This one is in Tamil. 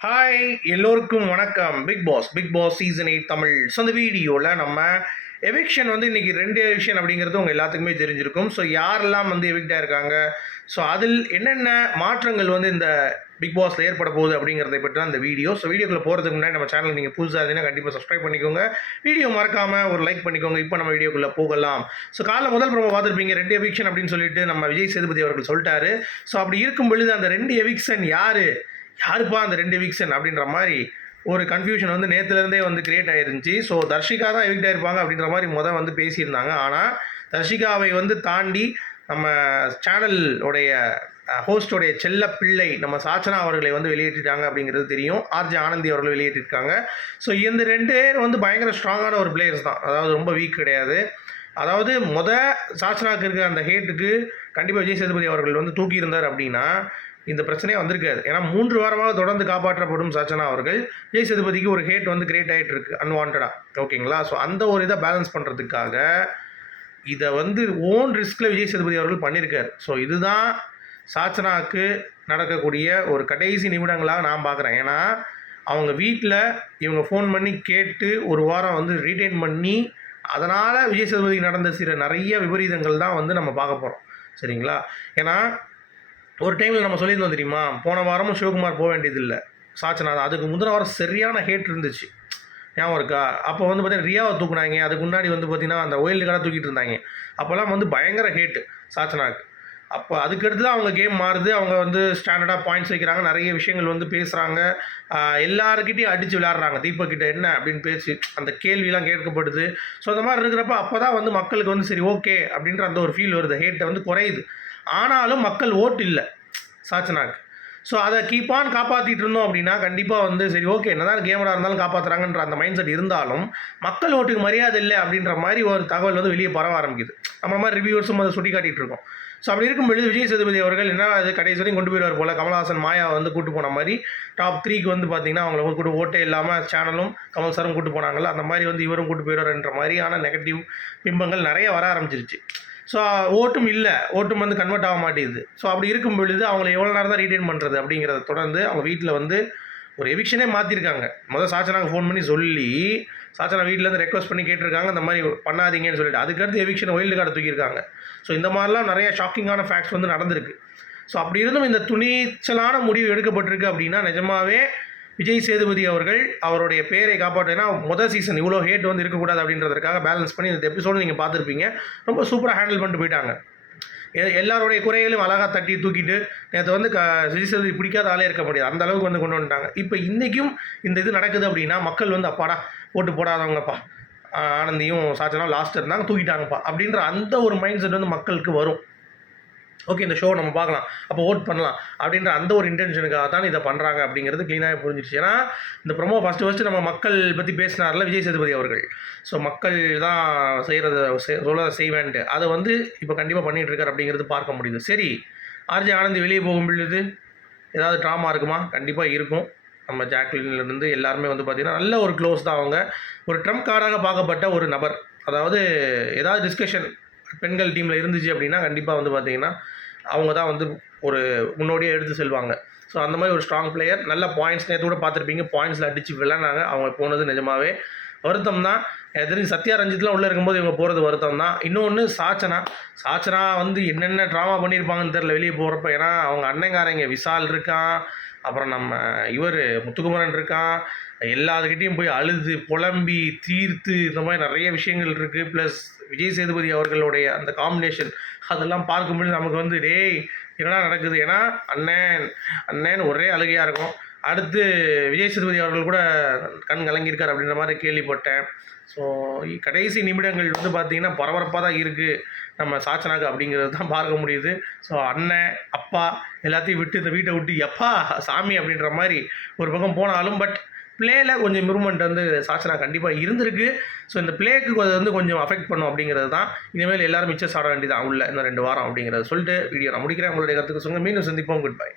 ஹாய் எல்லோருக்கும் வணக்கம். Bigg Boss Bigg Boss season eight Tamil so அந்த வீடியோவில் நம்ம எவிக்ஷன் வந்து இன்றைக்கி ரெண்டு எவிக்ஷன் அப்படிங்கிறது உங்கள் எல்லாத்துக்குமே தெரிஞ்சிருக்கும். ஸோ யாரெல்லாம் வந்து எவிக்டாக இருக்காங்க ஸோ அதில் என்னென்ன மாற்றங்கள் வந்து இந்த பிக் பாஸில் ஏற்பட போகுது அப்படிங்கிறத பற்றி அந்த வீடியோ. ஸோ வீடியோக்குள்ளே போகிறதுக்கு முன்னாடி நம்ம சேனல் நீங்கள் புதுசாக இருந்தீங்கன்னா கண்டிப்பாக சப்ஸ்கிரைப் பண்ணிக்கோங்க. வீடியோ மறக்காமல் ஒரு லைக் பண்ணிக்கோங்க. இப்போ நம்ம வீடியோக்குள்ளே போகலாம். ஸோ காலைல முதல் ப்ரோமோ பார்த்துருப்பீங்க. ரெண்டு எவிக்ஷன் அப்படின்னு சொல்லிட்டு நம்ம விஜய் சேதுபதி அவர்கள் சொல்லிட்டாரு. ஸோ அப்படி இருக்கும் பொழுது அந்த ரெண்டு எவிக்ஷன் யார்? யாருப்பா அந்த ரெண்டு வீக்ஸன் அப்படின்ற மாதிரி ஒரு கன்ஃபியூஷன் வந்து நேற்றுலேருந்தே வந்து கிரியேட் ஆயிருந்துச்சு. ஸோ தர்ஷிகா தான் எவிக்ட் ஆயிருப்பாங்க அப்படின்ற மாதிரி முதல் வந்து பேசியிருந்தாங்க. ஆனால் தர்ஷிகாவை வந்து தாண்டி நம்ம சேனலோடைய ஹோஸ்டோடைய செல்ல பிள்ளை நம்ம சாச்சனா அவர்களை வந்து வெளியேற்றிட்டாங்க அப்படிங்கிறது தெரியும். ஆர்ஜி ஆனந்தி அவர்கள் வெளியேற்றிருக்காங்க. ஸோ இந்த ரெண்டு பேர் வந்து பயங்கர ஸ்ட்ராங்கான ஒரு பிளேயர்ஸ் தான். அதாவது ரொம்ப வீக் கிடையாது. அதாவது முத சாச்சனாவுக்கு இருக்கிற அந்த ஹேட்டுக்கு கண்டிப்பாக விஜய் சேதுபதி அவர்கள் வந்து தூக்கியிருந்தார் அப்படின்னா இந்த பிரச்சனையே வந்திருக்காது. ஏன்னா மூன்று வாரமாக தொடர்ந்து காப்பாற்றப்படும் சச்சனா அவர்கள் விஜய் சேதுபதிக்கு ஒரு ஹேட் வந்து கிரியேட் ஆகிட்டு இருக்கு அன்வான்டாக ஓகேங்களா? ஸோ அந்த ஒரு இதை பேலன்ஸ் பண்ணுறதுக்காக இதை வந்து ஓன் ரிஸ்கில் விஜய் சேதுபதி அவர்கள் பண்ணியிருக்கார். ஸோ இதுதான் சாச்சனாவுக்கு நடக்கக்கூடிய ஒரு கடைசி நிமிடங்களாக நான் பார்க்குறேன். ஏன்னா அவங்க வீட்டில் இவங்க ஃபோன் பண்ணி கேட்டு ஒரு வாரம் வந்து ரீடைன் பண்ணி அதனால் விஜய் சேதுபதிக்கு நடந்த சில நிறைய விபரீதங்கள் தான் வந்து நம்ம பார்க்க போகிறோம் சரிங்களா? ஏன்னா ஒரு டைமில் நம்ம சொல்லியிருந்தோம் தெரியுமா? போன வாரமும் சிவகுமார் போக வேண்டியதில்லை. சாச்சனாதன் அதுக்கு முந்தின வாரம் சரியான ஹேட் இருந்துச்சு. ஞாபகம் இருக்கா? அப்போ வந்து பார்த்தீங்கன்னா ரியாவை தூக்குனாங்க. அதுக்கு முன்னாடி வந்து பார்த்தீங்கன்னா அந்த ஒயில் கடை தூக்கிட்டு இருந்தாங்க. அப்போல்லாம் வந்து பயங்கர ஹேட்டு சாச்சனாக்கு. அப்போ அதுக்கடுத்து தான் அவங்க கேம் மாறுது. அவங்க வந்து ஸ்டாண்டர்டாக பாயிண்ட்ஸ் வைக்கிறாங்க. நிறைய விஷயங்கள் வந்து பேசுகிறாங்க எல்லாருக்கிட்டையும் அடித்து விளையாடுறாங்க. தீபக்கிட்ட என்ன அப்படின்னு பேசி அந்த கேள்வியெலாம் கேட்கப்படுது. ஸோ அந்த மாதிரி இருக்கிறப்ப அப்போ தான் வந்து மக்களுக்கு வந்து சரி ஓகே அப்படின்ற அந்த ஒரு ஃபீல் வருது. ஹேட்டை வந்து குறையுது. ஆனாலும் மக்கள் ஓட்டு இல்லை. சாச்சனாக்கு. ஸோ அதை கீப் ஆன் காப்பாற்றிட்டு இருந்தோம் அப்படின்னா கண்டிப்பாக வந்து சரி ஓகே என்னதான் கேமரா இருந்தாலும் காப்பாற்றுறாங்கன்ற அந்த மைண்ட் செட் இருந்தாலும் மக்கள் ஓட்டுக்கு மரியாதை இல்லை அப்படின்ற மாதிரி ஒரு தகவல் வந்து வெளியே பரவ ஆரம்பிக்குது. நம்ம மாதிரி ரிவ்யூவர்ஸும் அதை சுட்டி காட்டிகிட்டு இருக்கோம் ஸோ அப்படி இருக்கும் பொழுது விஜய் சேதுபதி அவர்கள் என்ன அது கடைசி வரையும் கொண்டு போயிடுவார் போல் கமல்ஹாசன் மாயா வந்து கூட்டு போன மாதிரி டாப் த்ரீக்கு வந்து பார்த்தீங்கன்னா அவங்கள கூட ஓட்டே இல்லாமல் சேனலும் கமல் சாரும் கூட்டு போனாங்கல்ல அந்த மாதிரி வந்து இவரும் கூட்டு போயிடுவார்ன்ற மாதிரியான நெகட்டிவ் பிம்பங்கள் நிறைய வர ஆரம்பிச்சிருச்சு. ஸோ ஓட்டும் இல்லை ஓட்டும் வந்து கன்வெர்ட் ஆக மாட்டேங்குது. ஸோ அப்படி இருக்கும் பொழுது அவங்களை எவ்வளோ நேரம் தான் ரீடைன் பண்ணுறது அப்படிங்கிறத தொடர்ந்து அவங்க வீட்டில் வந்து ஒரு எவிக்ஷனே மாற்றிருக்காங்க முதல் சாச்சனாக்கு ஃபோன் பண்ணி சொல்லி சாச்சனா வீட்டிலேருந்து ரெக்வஸ்ட் பண்ணி கேட்டிருக்காங்க இந்த மாதிரி பண்ணாதீங்கன்னு சொல்லிட்டு. அதுக்கடுத்து எவிக்ஷன் ஒயில்டு கார்டு தூக்கியிருக்காங்க. ஸோ இந்த மாதிரிலாம் நிறைய ஷாக்கிங்கான ஃபேக்ட்ஸ் வந்து நடந்திருக்கு. ஸோ அப்படி இருந்தும் இந்த துணிச்சலான முடிவு எடுக்கப்பட்டிருக்கு அப்படின்னா நிஜமாவே விஜய் சேதுபதி அவர்கள் அவருடைய பேரை காப்பாற்றினா முதல் சீசன் இவ்வளோ ஹேட் வந்து இருக்கக்கூடாது அப்படின்றதுக்காக பேலன்ஸ் பண்ணி இந்த எபிசோடு நீங்கள் பார்த்துருப்பீங்க. ரொம்ப சூப்பராக ஹேண்டில் பண்ணிட்டு போயிட்டாங்க. எல்லாருடைய குறைகளையும் அழகாக தட்டி தூக்கிட்டு நேற்று வந்து க விஜய் சேதுபதி பிடிக்காத ஆளே இருக்க முடியாது. அந்த அளவுக்கு வந்து கொண்டு வந்துட்டாங்க. இப்போ இன்றைக்கும் இந்த இது நடக்குது அப்படின்னா மக்கள் வந்து அப்பாடா ஓட்டு போடாதவங்கப்பா. ஆனந்தியும் சாச்சனா லாஸ்ட் இருந்தாங்க தூக்கிட்டாங்கப்பா. அப்படின்ற அந்த ஒரு மைண்ட் செட் வந்து மக்களுக்கு வரும். ஓகே இந்த ஷோ நம்ம பார்க்கலாம். அப்போ ஓட் பண்ணலாம். அப்படின்ற அந்த ஒரு இன்டென்ஷனுக்காக தான் இதை பண்ணுறாங்க அப்படிங்கிறது க்ளீனாக புரிஞ்சிருச்சு. ஏன்னா இந்த ப்ரொமோ ஃபஸ்ட்டு ஃபஸ்ட்டு நம்ம மக்கள் பற்றி பேசினார்ல விஜய் சேதுபதி அவர்கள். ஸோ மக்கள் தான் செய்கிறத சொல்ல செய்வேன்ட்டு. அதை வந்து இப்போ கண்டிப்பாக பண்ணிகிட்டு இருக்கார் அப்படிங்கிறது பார்க்க முடியுது. சரி ஆர்ஜி ஆனந்தி வெளியே போகும் பொழுது ஏதாவது ட்ராமா இருக்குமா? கண்டிப்பாக இருக்கும். நம்ம ஜாக்லின்லேருந்து எல்லாருமே வந்து பார்த்திங்கன்னா நல்ல ஒரு க்ளோஸ் தான் அவங்க. ஒரு ட்ரம்ப் கார்டாக பார்க்கப்பட்ட ஒரு நபர். அதாவது ஏதாவது டிஸ்கஷன் பெண்கள் டீமில் இருந்துச்சு அப்படின்னா கண்டிப்பாக வந்து பார்த்திங்கன்னா அவங்க தான் வந்து ஒரு முன்னோடியாக எடுத்து செல்வாங்க. ஸோ அந்த மாதிரி ஒரு ஸ்ட்ராங் பிளேயர் நல்ல பாயிண்ட்ஸ் நேற்று கூட பார்த்துருப்பீங்க. பாயிண்ட்ஸில் அடித்து விளாண்டாங்க அவங்க போனது நிஜமாவே வருத்தம் தான் தெரிஞ்சு சத்யா ரஞ்சித்லாம் உள்ளே இருக்கும்போது இவங்க போகிறது வருத்தம் தான். இன்னொன்று சாச்சனா. சாச்சனா வந்து என்னென்ன ட்ராமா பண்ணியிருப்பாங்கன்னு தெரில வெளியே போகிறப்ப ஏன்னா அவங்க அண்ணங்காரங்க விசால் இருக்கான் அப்புறம் நம்ம இவர் முத்துக்குமரன் இருக்கான் எல்லாத்துக்கிட்டேயும் போய் அழுது புலம்பி தீர்த்து இந்த மாதிரி நிறைய விஷயங்கள் இருக்குது ப்ளஸ் விஜய் சேதுபதி அவர்களுடைய அந்த காம்பினேஷன் அதெல்லாம் பார்க்கும்போது நமக்கு வந்து டேய் என்னடா நடக்குது? ஏன்னா அண்ணன் அண்ணன் ஒரே அழுகையாக இருக்கும். அடுத்து விஜய் சேதுபதி அவர்கள் கூட கண் கலங்கியிருக்கார் அப்படின்ற மாதிரி கேள்விப்பட்டேன். ஸோ கடைசி நிமிடங்கள் வந்து பார்த்திங்கன்னா பரபரப்பாக தான் இருக்குது நம்ம சாச்சனாக்கு அப்படிங்கிறது தான் பார்க்க முடியுது. ஸோ அண்ணன் அப்பா எல்லாத்தையும் விட்டு இந்த வீட்டை விட்டு எப்பா சாமி அப்படின்ற மாதிரி ஒரு பக்கம் போனாலும் பட் பிளேயில் கொஞ்சம் இம்ப்ரூவ்மெண்ட் வந்து சாச்சனா கண்டிப்பாக இருந்திருக்கு. ஸோ இந்த பிளேக்கு அது வந்து கொஞ்சம் அஃபெக்ட் பண்ணும் அப்படிங்கிறது தான். இனிமேல் எல்லாரும் மிச்சம் சாட வேண்டியதான் உள்ள இந்த ரெண்டு வாரம் அப்படிங்கிறத சொல்லிட்டு வீடியோ நான் முடிக்கிறேன். உங்களுடைய கருத்துக்கு சொல்லுங்கள் மீண்டும் சந்திப்போம். Good bye